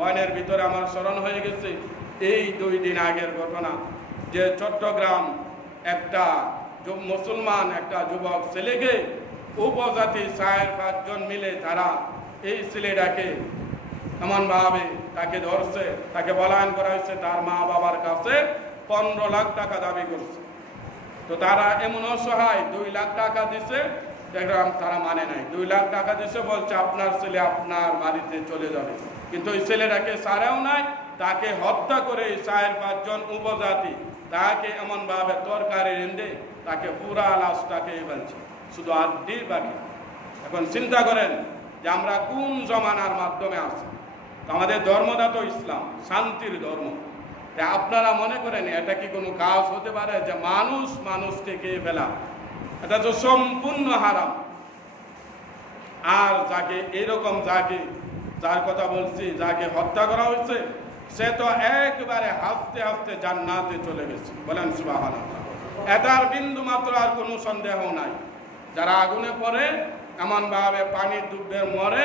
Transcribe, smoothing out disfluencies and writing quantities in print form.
বয়নের ভিতরে আমার স্মরণ হয়ে গেছে এই 2 দিন আগের ঘটনা, যে চট্টগ্রাম একটা মুসলমান একটা যুবক ছেলেকে উপজাতি 4-5 জন মিলে তারা এই ছেলেটাকে এমনভাবে তাকে ধরছে, তাকে পলায়ন করা হয়েছে, তার মা বাবার কাছে 15 লাখ টাকা দাবি করছে। তো তারা এমন অসহায়, 2 লাখ টাকা দিছে, দেখলাম তারা মানে নাই। 2 লাখ টাকা দিছে, বলছে আপনার ছেলে আপনার বাড়িতে চলে যাবে, কিন্তু ওই ছেলেটাকে ছাড়াও নাই, তাকে হত্যা করে 4-5 জন উপজাতি তাকে এমনভাবে তরকারি রেঁধে তাকে পুরা লাশটাকে ফেলছে, শুধু আড্ডি বাকি। এখন চিন্তা করেন যে আমরা কোন জমানার মাধ্যমে আছি। আমাদের ধর্মটা তো ইসলাম, শান্তির ধর্ম। আপনারা মনে করেন এটা কি কোনো কাজ হতে পারে যে মানুষ মানুষকে খেয়ে ফেলা? এটা তো সম্পূর্ণ হারাম। আর যাকে এরকম যার কথা বলছি, যাকে হত্যা করা হয়েছে, সে তো একবারে হাসতে হাসতে জান্নাতে চলে গেছে, বলেন সুবহানাল্লাহ। এটার বিন্দু মাত্র আর কোনো সন্দেহ নাই। যারা আগুনে পড়ে এমনভাবে পানির ডুবে মরে,